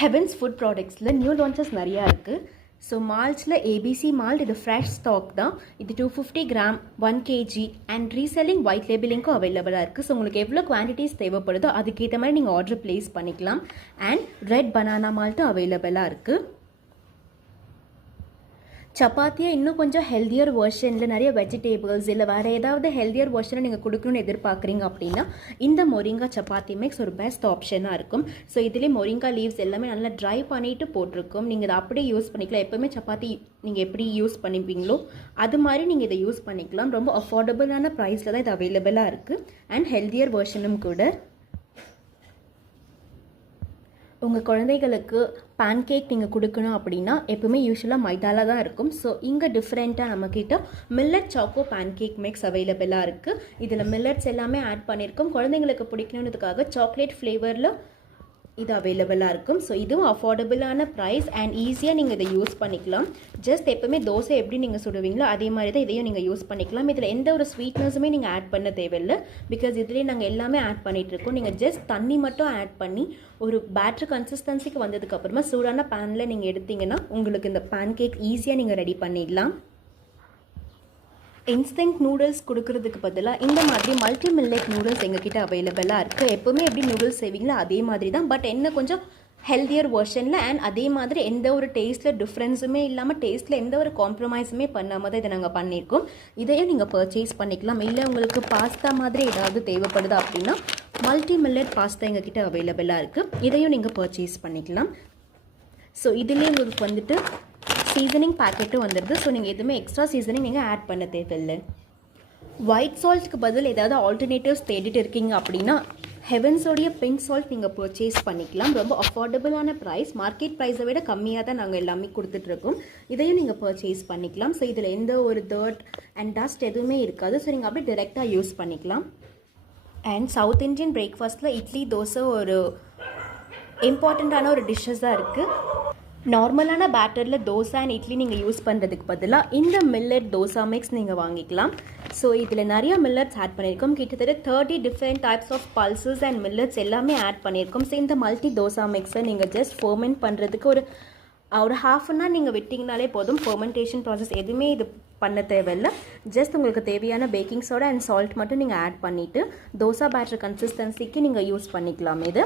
Heavens food ப்ராடக்ட்ஸில் new launches நிறையா இருக்குது. ஸோ மால்ட்ஸில் ஏபிசி மால்ட் இது ஃப்ரெஷ் ஸ்டாக் தான். இது 250 gram 1 kg and reselling white லேபிளிங்க்கும் அவைலபிளாக இருக்குது. ஸோ உங்களுக்கு எவ்வளோ குவான்டிட்டிஸ் தேவைப்படுதோ அதுக்கேற்ற மாதிரி நீங்கள் ஆர்டர் ப்ளேஸ் பண்ணிக்கலாம். அண்ட் ரெட் பனானா மால்ட்டும் அவைலபிளாக இருக்குது. சப்பாத்தியை இன்னும் கொஞ்சம் ஹெல்தியர் வெர்ஷனில் நிறைய வெஜிடேபிள்ஸ் இல்லை வேறு ஏதாவது ஹெல்தியர் வெர்ஷனை நீங்கள் கொடுக்கணும்னு எதிர்பார்க்குறீங்க அப்படின்னா இந்த மொரிங்கா சப்பாத்தி மிக்ஸ் ஒரு பெஸ்ட் ஆப்ஷனாக இருக்கும். ஸோ இதிலே மொரிங்கா லீவ்ஸ் எல்லாமே நல்லா ட்ரை பண்ணிவிட்டு போட்டிருக்கும். நீங்கள் இதை அப்படியே யூஸ் பண்ணிக்கலாம். எப்போவுமே சப்பாத்தி நீங்கள் எப்படி யூஸ் பண்ணிப்பீங்களோ அது மாதிரி நீங்கள் இதை யூஸ் பண்ணிக்கலாம். ரொம்ப அஃபோர்டபுளான ப்ரைஸில் தான் இது அவைலபிளாக இருக்குது. அண்ட் ஹெல்தியர் வெர்ஷனும் கூட. உங்கள் குழந்தைகளுக்கு பேன்கேக் நீங்கள் கொடுக்கணும் அப்படின்னா எப்பவுமே யூஸ்வலாக மைதாவில் தான் இருக்கும். ஸோ இங்கே டிஃப்ரெண்ட்டாக நம்மக்கிட்ட மில்லட் சாக்கோ பேன்கேக் மிக்ஸ் அவைலபிளாக இருக்குது. இதில் மில்லட்ஸ் எல்லாமே ஆட் பண்ணியிருக்கோம். குழந்தைங்களுக்கு பிடிக்கணுன்றதுக்காக சாக்லேட் ஃப்ளேவரில் இது அவைலபிளாக இருக்கும். ஸோ இதுவும் அஃபோர்டபுளான ப்ரைஸ் அண்ட் ஈஸியாக நீங்கள் இதை யூஸ் பண்ணிக்கலாம். ஜஸ்ட் எப்போவுமே தோசை எப்படி நீங்கள் சுடுவீங்களோ அதே மாதிரி தான் இதையும் நீங்கள் யூஸ் பண்ணிக்கலாம். இதில் எந்த ஒரு ஸ்வீட்னஸுமே நீங்கள் ஆட் பண்ண தேவையில்லை. பிகாஸ் இதுலேயே நாங்கள் எல்லாமே ஆட் பண்ணிகிட்ருக்கோம். நீங்கள் ஜஸ்ட் தண்ணி மட்டும் ஆட் பண்ணி ஒரு பேட்டர் கன்சிஸ்டன்சிக்கு வந்ததுக்கப்புறமா சூடான பேனில் நீங்கள் எடுத்தீங்கன்னா உங்களுக்கு இந்த பேன்கேக் ஈஸியாக நீங்கள் ரெடி பண்ணிடலாம். இன்ஸ்டன்ட் நூடுல்ஸ் கொடுக்கறதுக்கு பதிலாக இந்த மாதிரி மல்டி மில்லட் நூடுல்ஸ் எங்ககிட்ட அவைலபிளாக இருக்குது. எப்போவுமே எப்படி நூடுல்ஸ் செய்வீங்களோ அதே மாதிரி தான், பட் என்ன கொஞ்சம் ஹெல்தியர் வெர்ஷனில் அண்ட் அதே மாதிரி எந்த ஒரு டேஸ்ட்டில் டிஃப்ரென்ஸுமே இல்லாமல் டேஸ்ட்டில் எந்த ஒரு காம்ப்ரமைஸுமே பண்ணாமல் தான் இதை நாங்கள் பண்ணியிருக்கோம். இதையும் நீங்கள் பர்ச்சேஸ் பண்ணிக்கலாம். இல்லை உங்களுக்கு பாஸ்தா மாதிரி ஏதாவது தேவைப்படுது அப்படின்னா மல்டி மில்லட் பாஸ்தா எங்ககிட்ட அவைலபிளாக இருக்குது. இதையும் நீங்கள் பர்ச்சேஸ் பண்ணிக்கலாம். ஸோ இதுலேயே உங்களுக்கு வந்துட்டு சீசனிங் பேக்கெட்டும் வந்துடுது. ஸோ நீங்கள் எதுவுமே எக்ஸ்ட்ரா சீசனிங் நீங்கள் ஆட் பண்ண தேவையில்லை. ஒயிட் சால்ட்டுக்கு பதில் ஏதாவது ஆல்டர்னேட்டிவ்ஸ் தேடிட்டு இருக்கீங்க அப்படின்னா ஹெவன்ஸோடைய பிங்க் சால்ட் நீங்கள் பர்ச்சேஸ் பண்ணிக்கலாம். ரொம்ப அஃபோர்டபுளான ப்ரைஸ், மார்க்கெட் ப்ரைஸை விட கம்மியாக தான் நாங்கள் எல்லாமே கொடுத்துட்ருக்கோம். இதையும் நீங்கள் பர்ச்சேஸ் பண்ணிக்கலாம். ஸோ இதில் எந்த ஒரு டர்ட் அண்ட் டஸ்ட் எதுவுமே இருக்காது. ஸோ நீங்கள் அப்படியே டிரெக்டாக யூஸ் பண்ணிக்கலாம். அண்ட் சவுத் இண்டியன் பிரேக்ஃபாஸ்ட்டில் இட்லி தோசை ஒரு இம்பார்ட்டண்ட்டான ஒரு டிஷ்ஷஸாக இருக்குது. நார்மலான பேட்டரில் தோசை அண்ட் இட்லி நீங்கள் யூஸ் பண்ணுறதுக்கு பதிலாக இந்த மில்லட் தோசா மிக்ஸ் நீங்கள் வாங்கிக்கலாம். ஸோ இதில் நிறைய மில்லட்ஸ் ஆட் பண்ணியிருக்கோம். கிட்டத்தட்ட 30 different types of pulses and millets எல்லாமே ஆட் பண்ணியிருக்கோம். ஸோ இந்த மல்டி தோசா மிக்ஸை நீங்கள் ஜஸ்ட் ஃபர்மெண்ட் பண்ணுறதுக்கு ஒரு ஹாஃப் அன் ஹவர் நீங்கள் விட்டிங்கனாலே போதும். ஃபர்மெண்டேஷன் ப்ராசஸ் எதுவுமே இது பண்ண தேவையில்லை. ஜஸ்ட் உங்களுக்கு தேவையான பேக்கிங் சோடா அண்ட் சால்ட் மட்டும் நீங்கள் ஆட் பண்ணிவிட்டு தோசா பேட்டர் கன்சிஸ்டன்சிக்கு நீங்கள் யூஸ் பண்ணிக்கலாம். இது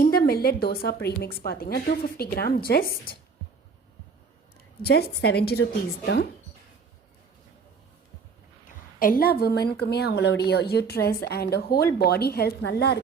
இந்த மில்லட் தோசா ப்ரீமிக்ஸ் பார்த்தீங்கன்னா 250 கிராம் ஜஸ்ட் 70 rupees தான். எல்லா விமனுக்குமே அவங்களுடைய uterus and whole body health நல்லா இருக்கு.